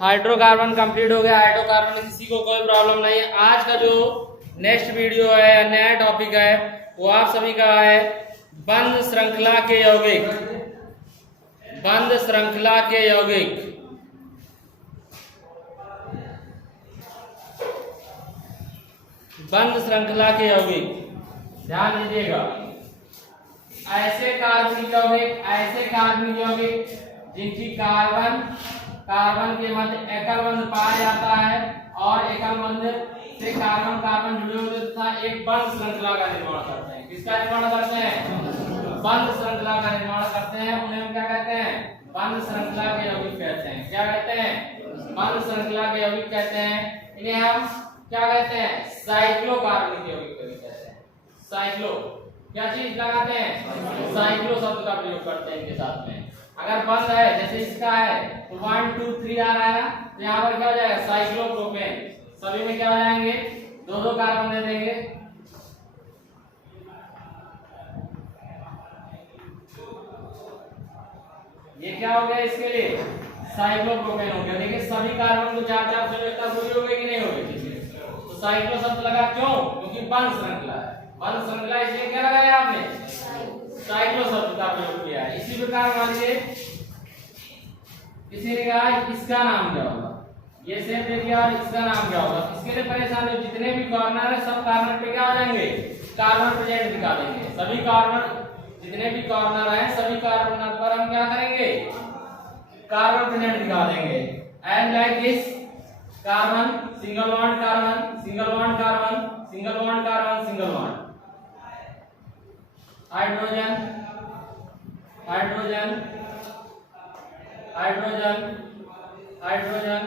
Hydrocarbon complete हो गया। Hydrocarbon किसी को कोई प्रॉब्लम नहीं है। आज का जो नेक्स्ट वीडियो है, नया टॉपिक है, वो आप सभी का है बंध श्रृंखला के यौगिक। बंध श्रृंखला के यौगिक। बंध श्रृंखला के यौगिक ध्यान दीजिएगा। ऐसे कार्बनिक यौगिक जिनकी कार्बन के मध्य एकल बंध पाया जाता है और एकल बंध से कार्बन कार्बन जुड़े होते तथा एक बंध श्रृंखला का निर्माण करते हैं। किसका निर्माण करते हैं? बंध श्रृंखला का निर्माण करते हैं। उन्हें हम क्या कहते हैं? बंध श्रृंखला के यौगिक कहते हैं। क्या कहते हैं? बंध श्रृंखला के यौगिक कहते हैं। इन्हें हम क्या कहते हैं? साइक्लोकार्बनिक यौगिक कहते हैं। साइक्लो क्या चीज लगाते हैं? साइक्लो शब्द का प्रयोग करते हैं इनके साथ में। अगर बंध है जैसे इसका है तो 1 2 3 आ रहा है ना, तो यहाँ पर क्या हो जाएगा? साइक्लोप्रोपेन। सभी में क्या हो जाएंगे? दो कार्बन दे देंगे। ये क्या हो गया? इसके लिए साइक्लोप्रोपेन हो गया। देखिए सभी कार्बन को चार संयोजकता पूरी हो गई कि नहीं हो गई? तो साइक्लो शब्द लगा क्यों? क्योंकि बंध श्रृंखला है। बंध श्रृंखला इसलिए क्या लगाया आपने? साइक्लो शब्द का प्रयोग किया है। इसी प्रकार मान लीजिए किसी ने कहा इसका नाम क्या होगा? ये सेट दे दिया और इसका नाम क्या होगा? इसके लिए परेशान हो। जितने भी कॉर्नर है सब कॉर्नर पे क्या हो जाएंगे? कार्बन प्रेजेंट दिखा देंगे। सभी कॉर्नर जितने भी कॉर्नर हैं सभी कॉर्नर पर हम क्या करेंगे? कार्बन प्रेजेंट दिखा देंगे। And like this carbon single bond carbon single bond carbon single bond carbon single bond hydrogen hydrogen hydrogen hydrogen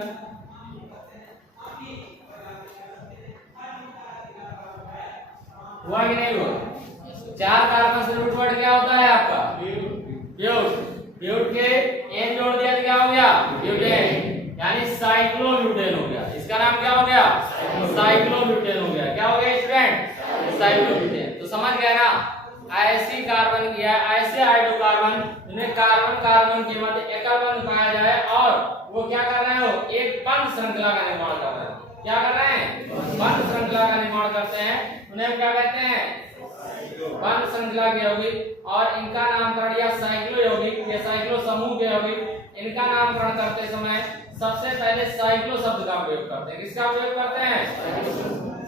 हुआ कि नहीं हुआ? चार कार्बन से रूट वर्ड क्या होता है आपका? ब्यूट। ब्यूट के एन जोड़ दिया तो क्या हो गया? ब्यूटेन, यानी साइक्लोब्यूटेन हो गया। इसका नाम क्या हो गया? साइक्लोब्यूटेन हो गया। क्या हो गया स्टूडेंट? साइक्लोब्यूटेन। तो समझ गए ना? ऐसी कार्बन किया ऐसे हाइड्रोकार्बन जिन्हें कार्बन कार्बन के मध्य एकल बंध पाया जाए और वो क्या कर रहे हो? एक बंध श्रृंखला का निर्माण कर रहे हैं। क्या कर रहे हैं? बंध श्रृंखला का निर्माण करते हैं। उन्हें क्या कहते हैं? बंध श्रृंखला के यौगिक। और इनका नामकरण या साइक्लो यौगिक या साइक्लो समूह के यौगिक, इनका नामकरण करते समय सबसे पहले साइक्लो शब्द का प्रयोग करते हैं। किसका प्रयोग करते हैं?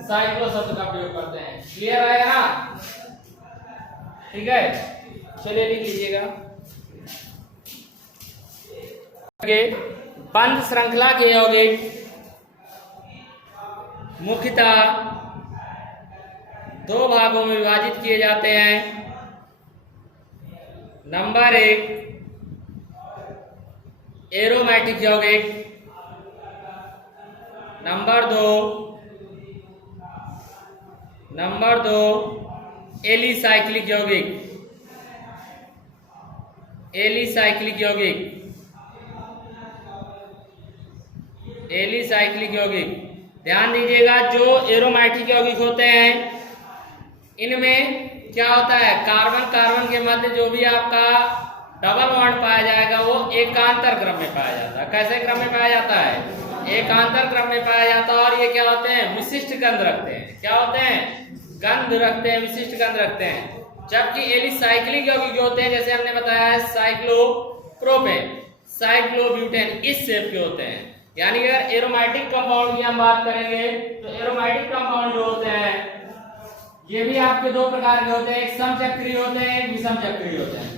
साइक्लो शब्द का प्रयोग करते हैं। क्लियर है ना? ठीक है, चलिए लिख लीजिएगा। बंध श्रृंखला के यौगिक मुख्यतः दो भागों में विभाजित किए जाते हैं। नंबर 1 एरोमेटिक यौगिक, नंबर 2 एलिसाइक्लिक यौगिक। एलिसाइक्लिक यौगिक, एलिसाइक्लिक यौगिक। ध्यान दीजिएगा, जो एरोमेटिक यौगिक होते हैं इनमें क्या होता है? कार्बन कार्बन के मध्य जो भी आपका डबल बॉन्ड पाया जाएगा वो एकांतर क्रम में पाया जाता है। कैसे क्रम में पाया जाता है? एकांतर क्रम में पाया जाता है। और ये क्या होते हैं? विशिष्ट गंध रखते हैं। क्या होते हैं? गंध रखते हैं, विशिष्ट गंध रखते हैं। जबकि एलिसाइक्लिक यौगिक जो होते हैं जैसे हमने बताया है साइक्लोप्रोपेन साइक्लोब्यूटेन इस शेप के होते हैं। यानी अगर एरोमेटिक कंपाउंड की हम बात करेंगे तो एरोमेटिक कंपाउंड जो होते हैं ये भी आपके दो प्रकार के होते हैं। एक समचक्रीय होते हैं, एक विषम चक्रीय होते हैं।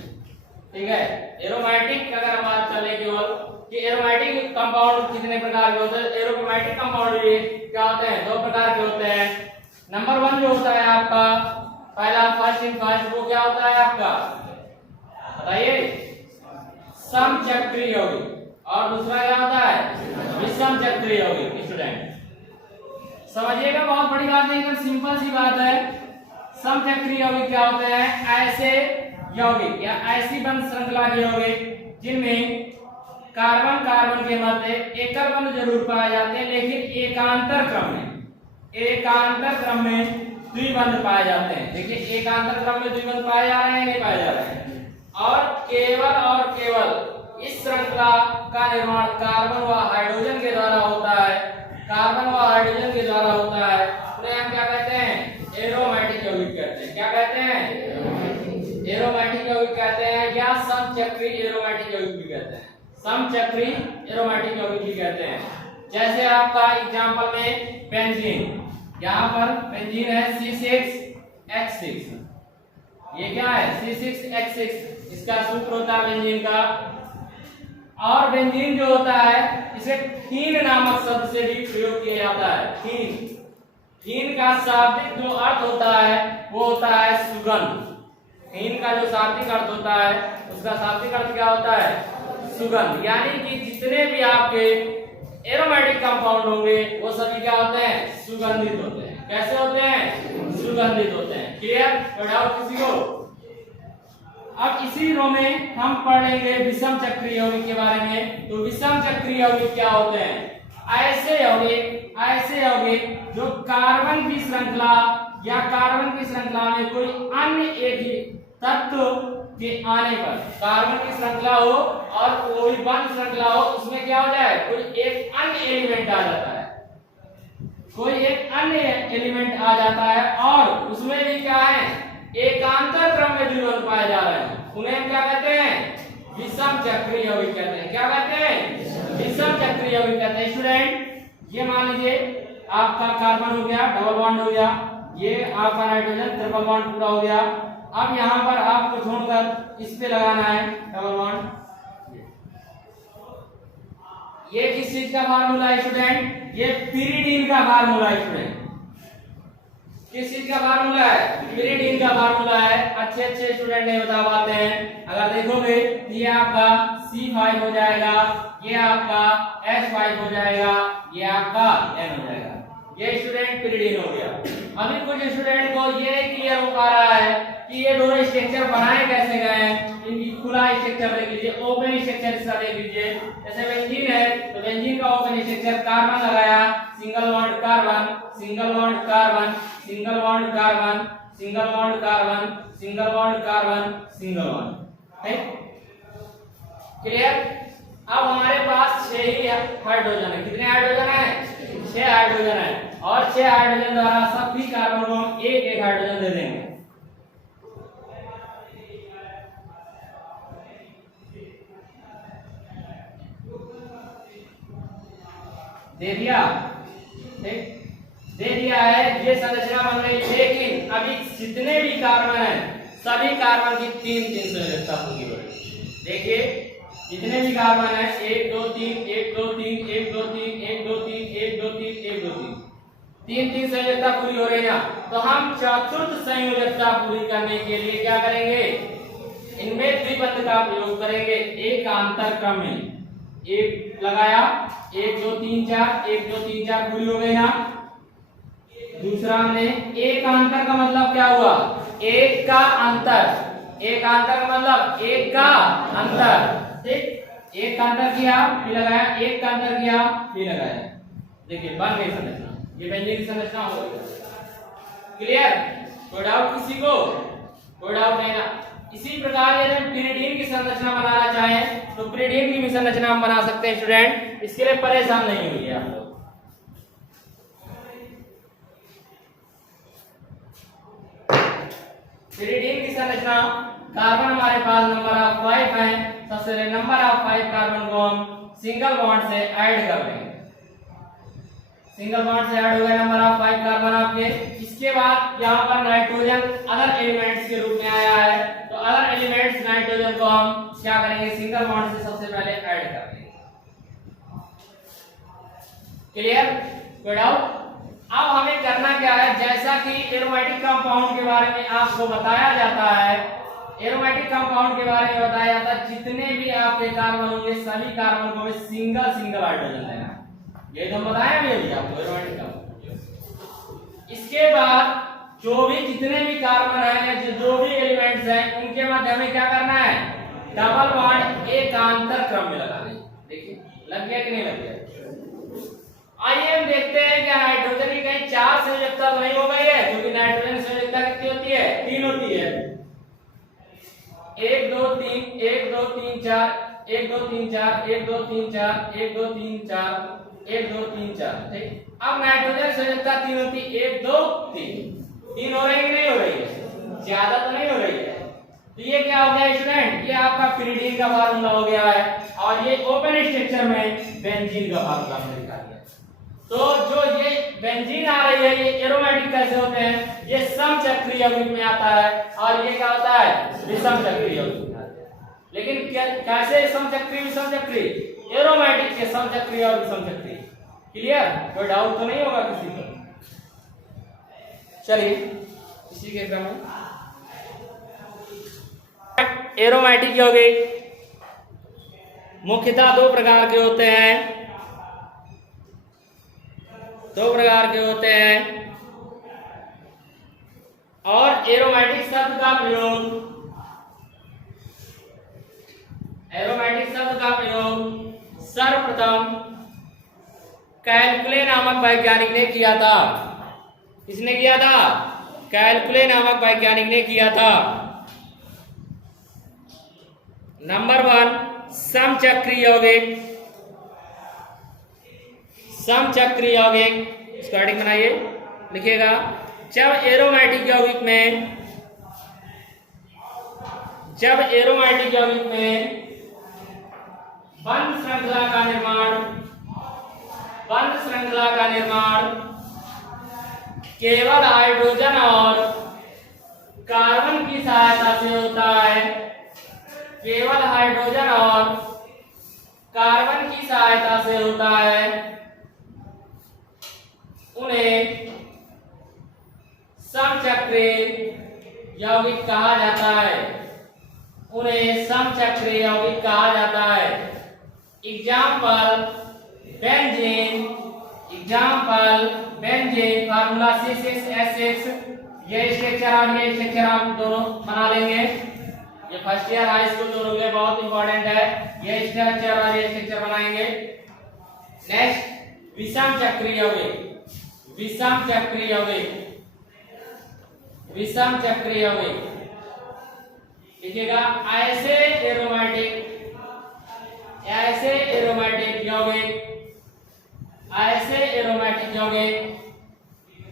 ठीक है, एरोमेटिक अगर हम बात करें केवल कि एरोमेटिक कंपाउंड कितने प्रकार के होते हैं, एरोमेटिक कंपाउंड भी क्या होते हैं? दो प्रकार के होते हैं। नंबर 1 जो होता है आपका पहला फर्स्ट वो क्या होता है आपका? बताइए। समचक्रीय यौगिक। और दूसरा क्या होता है? विषम चक्रीय यौगिक। स्टूडेंट समझिएगा, बहुत बड़ी बात नहीं, एकदम सिंपल सी बात है। समचक्रीय यौगिक क्या होते हैं? ऐसे यौगिक या ऐसी बंध श्रृंखला के यौगिक जिनमें कार्बन कार्बन के मध्य एकल बंध जरूर पाए जाते हैं लेकिन एकांतर क्रम में द्विबंध पाए जाते हैं। देखिए एकांतर क्रम में द्विबंध पाए जा रहे हैं, नहीं पाए जा रहे हैं। और केवल इस श्रृंखला का निर्माण कार्बन व हाइड्रोजन कार्बन व हाइड्रोजन के द्वारा होता है उन्हें हम क्या कहते हैं? एरोमेटिक यौगिक कहते हैं। क्या कहते हैं? एरोमेटिक यौगिक कहते हैं या समचक्री एरोमेटिक यौगिक भी कहते हैं। समचक्री एरोमेटिक यौगिक भी कहते हैं। जैसे आपका एग्जांपल में बेंजीन, यहाँ पर बेंजीन है C6H6, ये क्या है? C6H6, इसका सूत्र होता है बेंजीन का। और बेंजीन जो होता है इसे फीन नामक शब्द से भी प्रयोग किया जाता है। फीन, फीन का शाब्दिक जो अर्थ होता है वो होता है सुगंध। फीन का जो शाब्दिक अर्थ होता है उसका शाब्दिक अर्थ क्या होता है? सुगंध। यानी कि जितने भी आपके एरोमेटिक कंपाउंड होंगे वो सभी क्या होते हैं? सुगंधित होते हैं। कैसे होते हैं? सुगंधित होते हैं। क्लियर? कोई डाउट किसी को? अब इसी रो में हम पढ़ लेंगे विषम चक्रीय यौगिक के बारे में। तो विषम चक्रीय यौगिक क्या होते हैं? ऐसे यौगिक जो कार्बन की श्रृंखला या कार्बन की श्रृंखला में कोई अन्य एक ही तत्व के आने पर, कार्बन की श्रृंखला हो और कोई बंद श्रृंखला हो, उसमें क्या हो जाए? कोई एक अन्य एलिमेंट आ जाता है, कोई एक अन्य एलिमेंट आ जाता है और उसमें भी क्या है? एकांतर क्रम में द्विबंध पाए जा रहे हैं, उन्हें हम क्या कहते हैं? विषम चक्रीय यौगिक कहते हैं। क्या कहते हैं? विषम चक्रीय यौगिक कहते हैं। स्टूडेंट ये मान लीजिए आपका कार्बन हो गया, डबल बॉन्ड हो गया, ये आपका नाइट्रोजन ट्रिपल बॉन्ड पूरा हो गया। अब यहाँ पर आपको छोड़कर इस पे लगाना है डबल बॉन्ड। ये किस चीज का फार्मूला है स्टूडेंट? ये पिरिडीन का फार्मूला है स्टूडेंट। किस चीज का फार्मूला है? पिरिडीन का फार्मूला है। अच्छे स्टूडेंट नहीं बता पाते हैं। अगर देखोगे तो ये आपका C5 हो जाएगा, ये आपका H5 हो जाएगा, ये आपका N हो जाएगा। ये स्टूडेंट पिरिडीन हो गया। अभी कुछ स्टूडेंट को ये क्लियर हो पा रहा है कि ये दोनों स्ट्रक्चर बनाए कैसे गए हैं। इनकी खुला स्ट्रक्चर देख लीजिए, ओपन स्ट्रक्चर इसका देख लीजिए। जैसे बेंजीन है तो बेंजीन का ओपन स्ट्रक्चर, कार्बन लगाया, single bond carbon, single bond carbon, single bond carbon, single bond carbon, single bond carbon, single bond. है क्लियर? अब हमारे पास 6 ही हाइड्रोजन है। कितने हाइड्रोजन है? 6 हाइड्रोजन है। और 6 हाइड्रोजन द्वारा सभी कार्बन को हम एक एक हाइड्रोजन दे देंगे। दे दिया, ठीक, दे दिया है। ये संरचना बन गई। लेकिन अभी जितने भी कार्बन हैं सभी कार्बन की 3-3 संयोजकता पूरी हो गई। देखिए जितने भी कार्बन है 1 2 3 1 2 3 1 2 3 1 2 3 1 2 3 1 2 3 3-3 संयोजकता पूरी हो रही है। तो हम चतुर्थ संयोजकता पूरी करने के लिए क्या करेंगे? इनमें द्विबंध का प्रयोग करेंगे। एकांतर क्रम में एक लगाया, 1 2 3 4 1 2 3 4 पूरी हो गई ना। दूसरा हमने एकांतर का मतलब क्या हुआ? एक का अंतर। एकांतर का मतलब एक का अंतर, ठीक। एक का अंतर किया फिर लगाया, एक का अंतर किया फिर लगाया। देखिए बन गई संरचना। ये बेंजीन की संरचना हो गई। क्लियर? कोई डाउट किसी को? कोई डाउट नहीं ना। इसी प्रकार यदि हम पिरिडीन की संरचना बनाना चाहें तो पिरिडीन की भी संरचना हम बना सकते हैं स्टूडेंट। इसके लिए परेशान नहीं होइए आप लोग। पिरिडीन की संरचना, कार्बन हमारे पास नंबर ऑफ 5 है। सबसे पहले नंबर ऑफ 5 कार्बन को हम सिंगल बॉन्ड से ऐड कर देंगे। सिंगल बॉन्ड से ऐड हो गए नंबर ऑफ 5 कार्बन आपके। इसके बाद यहाँ पर नाइट्रोजन अदर एलिमेंट्स के रूप में आया है। तो अदर एलिमेंट्स नाइट्रोजन को हम क्या करेंगे? सिंगल बॉन्ड से सबसे पहले ऐड कर देंगे। क्लियर? कोई डाउट? अब हमें करना क्या है? जैसा कि एरोमेटिक कंपाउंड के बारे में आपको बताया जाता है, एरोमेटिक कंपाउंड के बारे में बताया जाता है, जितने भी आपके कार्बन होंगे सभी कार्बन को हमें सिंगल सिंगल हाइड्रोजन देना है। ये तो बताया भी आपको एरोमेटिक कंपाउंड। इसके बाद जो भी जितने भी कार्बन है, जो भी एलिमेंट्स हैं, उनके मध्य हमें क्या करना है? डबल बॉन्ड एकांतर क्रम में लगाना है। देखिए लग गया कि नहीं लग गया? आइए हम देखते हैं क्या नाइट्रोजन की कहीं 4 संयोजकता तो नहीं हो गई है, क्योंकि नाइट्रोजन संयोजकता कितनी होती है? 3 होती है। 1 2 3 1 2 3 4 1 2 3 4 1 2 3 4 1 2 3 4 1 2 3 4, ठीक। अब नाइट्रोजन संयोजकता 3 होती, 1 2 3 हो रही है कि नहीं हो रही है? ज्यादा तो नहीं हो रही है। तो ये क्या हो गया स्टूडेंट, ये आपका पिरिडीन का फार्मूला हो गया है, और ये ओपन स्ट्रक्चर में बेंजीन का फार्मूला हमने लिखा दिया। तो जो ये बेंजीन आ रही है, ये एरोमेटिक कैसे होते हैं? ये समचक्रीय यौगिक में आता है, और ये क्या होता है? विषम चक्रीय यौगिक में आता है। लेकिन कैसे समचक्रीय विषम चक्रीय? एरोमेटिक के समचक्रीय और विषम चक्रीय। क्लियर? कोई डाउट तो नहीं होगा किसी को? चलिए इसी के क्रम में एरोमेटिक यौगिक मुख्यतः दो प्रकार के होते हैं, और एरोमेटिक शब्द का प्रयोग सर्वप्रथम कैलकुले नामक वैज्ञानिक ने किया था। किसने किया था? कैलकुले नामक वैज्ञानिक ने किया था। नंबर 1 समचक्रीय यौगिक। समचक्रीय यौगिक इसका हेडिंग बनाइए, लिखिएगा। जब एरोमेटिक यौगिक में बंध श्रृंखला का निर्माण केवल हाइड्रोजन और कार्बन की सहायता से होता है, केवल हाइड्रोजन और कार्बन की सहायता से होता है, उन्हें समचक्रीय यौगिक कहा जाता है। उन्हें समचक्रीय यौगिक कहा जाता है। Example benzene formula C6H6। ये स्ट्रक्चर और ये स्ट्रक्चर हम दोनों बना लेंगे। ये फर्स्ट ईयर हाई स्कूल दोनों के लिए बहुत इंपॉर्टेंट है। ये स्ट्रक्चर और ये स्ट्रक्चर बनाएंगे। नेक्स्ट विषम चक्रीय यौगिक लिखिएगा। ऐसे एरोमेटिक यौगिक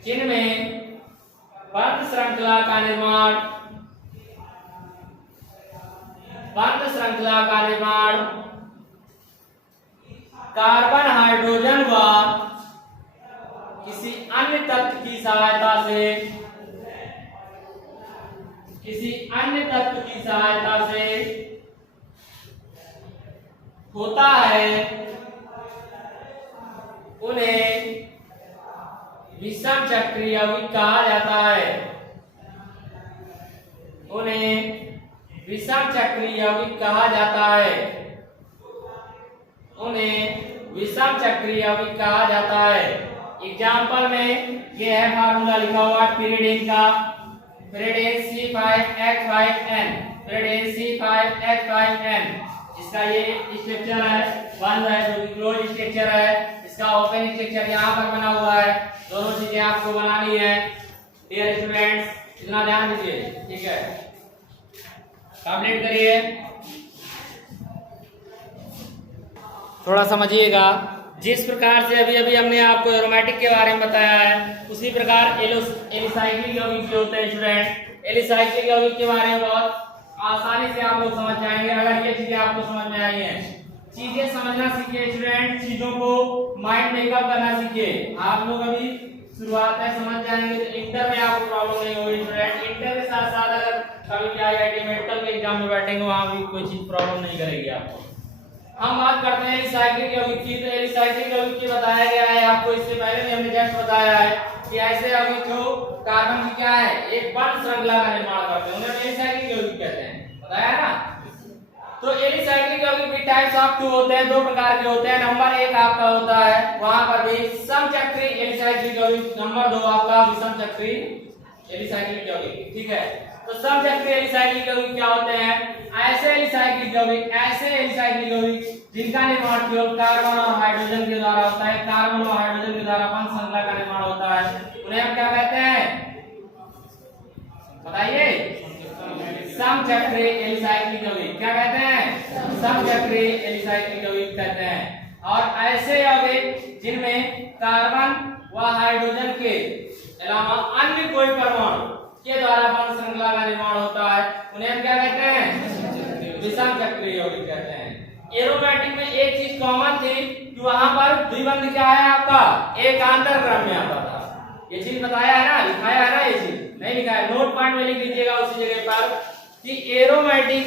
जिनमें बंध श्रृंखला का निर्माण कार्बन हाइड्रोजन व किसी अन्य तत्व की सहायता से होता है, उन्हें विषम चक्रीय यौगिक कहा जाता है। एग्जाम्पल में ये है फार्मूला लिखा हुआ पिरिडीन का। पिरिडीन C5H5N, इसका ये स्ट्रक्चर है, बंद है जो कि क्लोज स्ट्रक्चर है। इसका ओपन स्ट्रक्चर यहाँ पर बना हुआ है। दोनों चीजें आपको बनानी है डियर स्टूडेंट्स, इतना ध्यान दीजिए, ठीक है। कंप्लीट करिए, थोड़ा समझिएगा। जिस प्रकार से अभी हमने आपको एरोमेटिक के बारे में बताया है, उसी प्रकार एलिसाइक्लिक यौगिक जो होते हैं स्टूडेंट, एलिसाइक्लिक यौगिक के बारे में बहुत आसानी से आप लोग समझ जाएंगे अगर ये चीजें आपको समझ में आई हैं। चीजें समझना सीखिए स्टूडेंट, चीजों को माइंड मेकअप करना सीखिए। आप लोग अभी शुरुआत है, समझ जाएंगे तो इंटर में आपको प्रॉब्लम नहीं होगी स्टूडेंट। इंटर के साथ साथ अगर कभी भी IIT मेडिकल के एग्जाम में बैठेंगे वहां भी कोई चीज प्रॉब्लम नहीं करेगी आपको। हम बात करते हैं एलिसाइक्लिक यौगिक की। तो एलिसाइक्लिक यौगिक की बताया गया है आपको, इससे पहले भी हमने जस्ट बताया है कि ऐसे यौगिक जो कार्बन की क्या है, एक बंध श्रृंखला का निर्माण करते हैं, उन्हें एलिसाइक्लिक यौगिक कहते हैं, बताया ना। तो एलिसाइक्लिक यौगिक भी टाइप्स ऑफ 2 होते हैं, 2 प्रकार के होते हैं। नंबर 1 आपका होता है वहां पर भी समचक्रीय एलिसाइक्लिक यौगिक, नंबर 2 आपका विषम चक्रीय एलिसाइक्लिक यौगिक, ठीक है। तो समचक्रीय एलिसाइक्लिक यौगिक क्या होते हैं? ऐसे एलिसाइक्लिक यौगिक जिनका निर्माण केवल कार्बन और हाइड्रोजन के द्वारा होता है, कार्बन और हाइड्रोजन के द्वारा बंध श्रृंखला का निर्माण होता है, उन्हें हम क्या कहते हैं बताइए? समचक्रीय एलिसाइक्लिक यौगिक क्या कहते हैं? विषम चक्रीय एलिसाइक्लिक यौगिक कहते हैं। और ऐसे यौगिक जिनमें कार्बन व हाइड्रोजन के अलावा अन्य कोई परमाणु के द्वारा बंध श्रृंखला का निर्माण होता है उन्हें हम क्या कहते हैं? विषम चक्रीय यौगिक कहते हैं। एरोमेटिक में एक चीज कॉमन थी कि वहां पर द्विबंध क्या है आपका? एकांतर क्रम में आता था। ये चीज बताया है ना, लिखाया है ना, ये चीज नहीं लिखा है, नोट पॉइंट में लिख दीजिएगा उसी जगह पर कि एरोमेटिक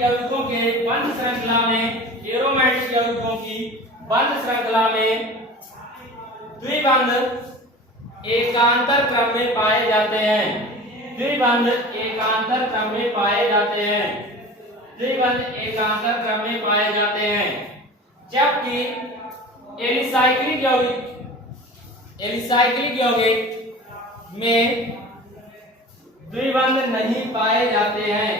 यौगिकों के बंध श्रृंखला में, एरोमेटिक यौगिकों की बंध श्रृंखला में द्विबंध एकांतर क्रम में पाए जाते हैं। द्विबंध एकांतर क्रम में पाए जाते हैं। द्विबंध एकांतर क्रम में पाए जाते हैं। जबकि एलिसाइक्लिक यौगिक में द्विबंध नहीं पाए जाते हैं।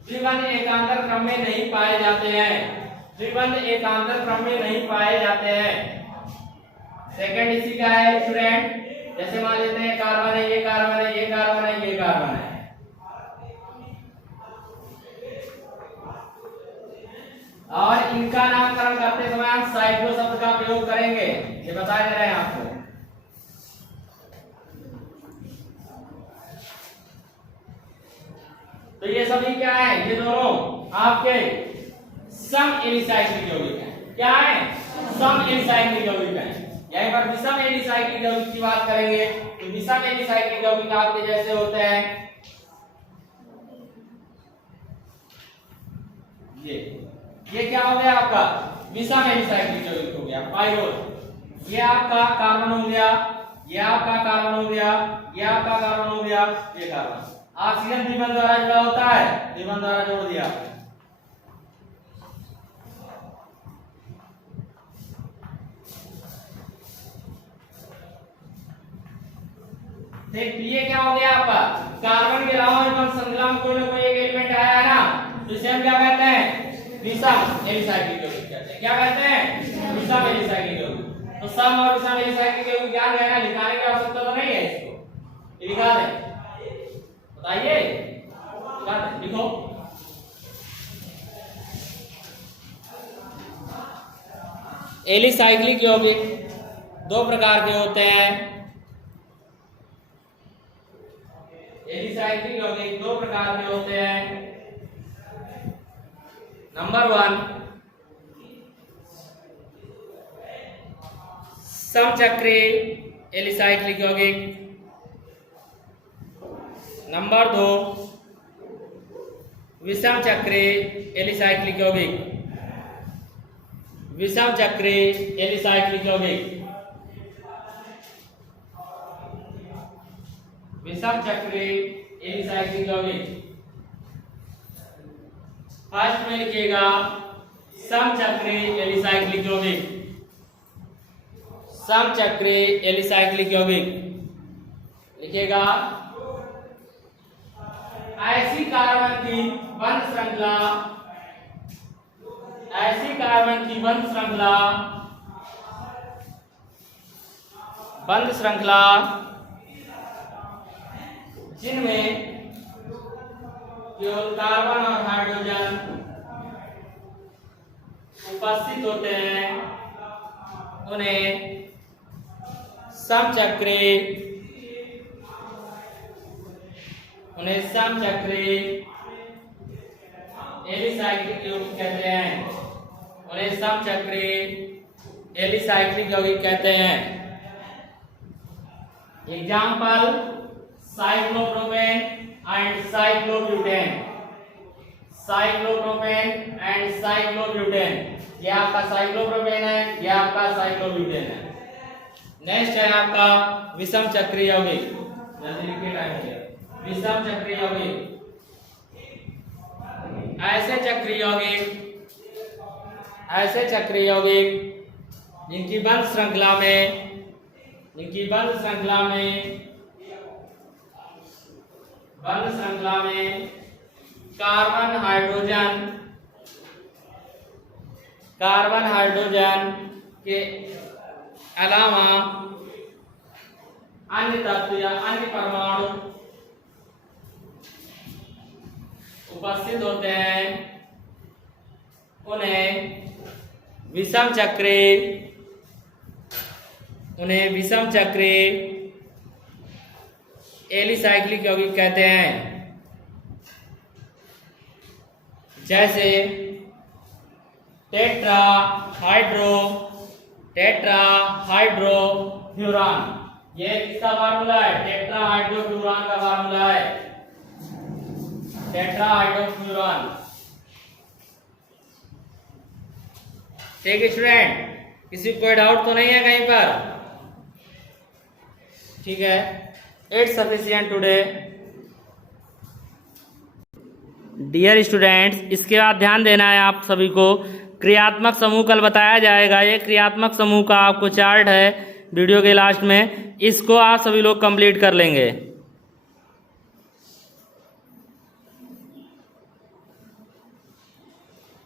द्विबंध एकांतर क्रम में नहीं पाए जाते हैं। द्विबंध एकांतर क्रम में नहीं पाए जाते हैं। सेकंड इसी का है स्टूडेंट, जैसे मान लेते हैं कार्बन है, ये कार्बन है, ये कार्बन है, ये कार्बन है। और इनका नामकरण करते समय हम साइक्लो शब्द का प्रयोग करेंगे, ये बता दे रहे हैं आपको। तो ये सभी क्या है? ये दोनों आपके सम एलिसाइक्लिक यौगिक हैं। क्या है? सम एलिसाइक्लिक यौगिक हैं। यहीं पर विषम एलिसाइक्लिक यौगिक की बात करेंगे तो विषम एलिसाइक्लिक यौगिक आपके जैसे होते हैं ये क्या हो गया आपका? विषम एलिसाइक्लिक यौगिक हो गया पाइरोल। ये आपका कार्बन हो गया, ये आपका कार्बन हो गया, ये आपका कार्बन हो गया, ये कार्बन। ऑक्सीजन द्विबंध द्वारा जुड़ा होता है, द्विबंध द्वारा जोड़ दिया। ठीक, ये क्या हो गया आपका? कार्बन के अलावा बंध श्रृंखला में कोई ना कोई एक एलिमेंट आया है ना, तो इसे हम क्या कहते हैं? विषम एलिसाइक्लिक यौगिक कहते हैं। क्या कहते हैं? विषम एलिसाइक्लिक यौगिक। तो सम और विषम एलिसाइक्लिक यौगिक ध्यान रहना, लिखाने की आवश्यकता तो नहीं है इसको, ये लिखा दें, बताइए, लिखा दें, लिखो। एलिसाइक्लिक यौगिक दो प्रकार के होते हैं। एलिसाइक्लिक यौगिक दो प्रकार के होते हैं। नंबर 1 समचक्रीय एलिसाइक्लिक यौगिक। नंबर 2 विषम चक्रीय एलिसाइक्लिक यौगिक। विषम चक्रीय एलिसाइक्लिक यौगिक। विषम चक्रीय एलिसाइक्लिक यौगिक। फर्स्ट में लिखिएगा समचक्रीय एलिसाइक्लिक यौगिक। समचक्रीय एलिसाइक्लिक यौगिक लिखिएगा ऐसी कार्बन की बंध श्रृंखला, ऐसी कार्बन की बंध श्रृंखला जिनमें केवल कार्बन और हाइड्रोजन उपस्थित होते हैं उन्हें समचक्रीय एलिसाइक्लिक यौगिक कहते हैं। उन्हें समचक्रीय एलिसाइक्लिक यौगिक कहते हैं। Example cyclopropane and cyclobutane. Cyclopropane and cyclobutane, ये आपका साइक्लोप्रोपेन है, ये आपका साइक्लोब्यूटेन है। नेक्स्ट है आपका विषम चक्रीय यौगिक। जल्दी लिखिए, टाइम हो गया। विषम चक्रीय यौगिक ऐसे चक्रीय यौगिक जिनकी बंध श्रृंखला में कार्बन हाइड्रोजन के अलावा अन्य तत्व या अन्य परमाणु उपस्थित होते हैं उन्हें विषम चक्री एलिसाइक्लिक यौगिक कहते हैं। जैसे टेट्राहाइड्रोफ्यूरान, ये किसका फार्मूला है? टेट्राहाइड्रोफ्यूरान का फार्मूला है, टेट्राहाइड्रोफ्यूरान। ठीक है स्टूडेंट, किसी को कोई डाउट तो नहीं है कहीं पर? ठीक है, it's sufficient today. Dear students, इसके बाद ध्यान देना है आप सभी को, क्रियात्मक समूह कल बताया जाएगा। ये क्रियात्मक समूह का आपको चार्ट है वीडियो के लास्ट में, इसको आप सभी लोग कंप्लीट कर लेंगे।